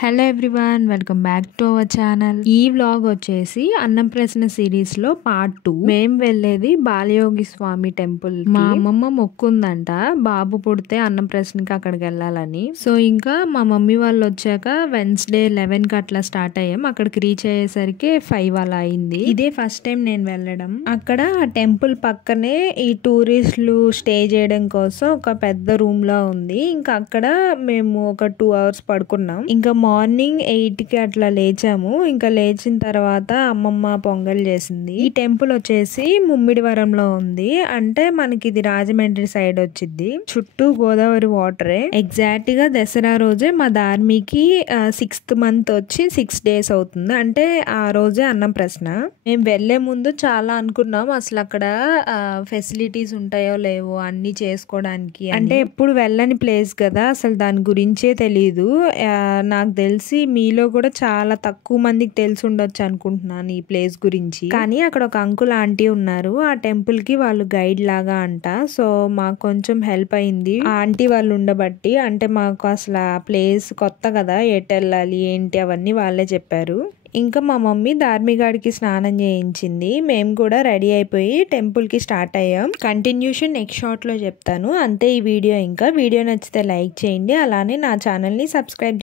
Hello everyone, welcome back to our channel. ఈ vlog వచ్చేసి అన్నప్రసన్న series లో పార్ట్ 2. మేము వెళ్ళేది బాలయోగి స్వామి టెంపుల్. మా అమ్మమ్మ మొక్కుందంట బాబు పుడితే అన్నప్రసన్నకి అక్కడికి వెళ్ళాలని. సో ఇంకా మా మమ్మీ వాళ్ళు వచ్చాక వెన్స్డే 11 కి అట్లా స్టార్ట్ అయ్యాం. అక్కడికి రీచ్ అయ్యేసరికి 5 అలా అయింది. ఇదే ఫస్ట్ టైం నేను వెళ్ళడం. అక్కడ టెంపుల్ పక్కనే ఈ టూరిస్టులు స్టే చేయడం కోసం ఒక పెద్ద రూమ్ లా ఉంది. ఇంకా అక్కడ మేము ఒక 2 hours పడుకున్నాం. ఇంకా మార్నింగ్ 8 కి అట్లా లేచాము. ఇంకా లేచిన తర్వాత అమ్మమ్మ పొంగల్ చేసింది. ఈ టెంపుల్ వచ్చేసి ముమ్మిడివరంలో ఉంది. అంటే మనకి ఇది రాజమండ్రి సైడ్ వచ్చింది. చుట్టూ గోదావరి వాటరే. ఎగ్జాక్ట్ గా దసరా రోజే మా ధార్మికి 6th month వచ్చి 6 days అవుతుంది. అంటే ఆ రోజే అన్నప్రసన్న. మేము వెళ్లే ముందు చాలా అనుకున్నాం అసలు అక్కడ ఫెసిలిటీస్ ఉంటాయో లేవో అన్ని చేసుకోవడానికి. అంటే ఎప్పుడు వెళ్ళని ప్లేస్ కదా, అసలు దాని గురించే తెలీదు. నాకు తెలిసి మీలో కూడా చాలా తక్కువ మందికి తెలిసి ఉండొచ్చు అనుకుంటున్నాను ఈ ప్లేస్ గురించి. కానీ అక్కడ ఒక అంకుల్ ఆంటీ ఉన్నారు. ఆ టెంపుల్ కి వాళ్ళు గైడ్ లాగా అంట. సో మాకు కొంచెం హెల్ప్ అయింది ఆ ఆంటీ వాళ్ళు ఉండబట్టి. అంటే మాకు అసలు ఆ ప్లేస్ కొత్త కదా, ఎటు వెళ్ళాలి ఏంటి అవన్నీ వాళ్ళే చెప్పారు. ఇంకా మా మమ్మీ ధార్మిగాడికి స్నానం చేయించింది. మేము కూడా రెడీ అయిపోయి టెంపుల్ కి స్టార్ట్ అయ్యాం. కంటిన్యూషన్ నెక్స్ట్ షార్ట్ లో చెప్తాను. అంతే ఈ వీడియో. ఇంకా వీడియో నచ్చితే లైక్ చేయండి, అలానే నా ఛానల్ ని సబ్స్క్రైబ్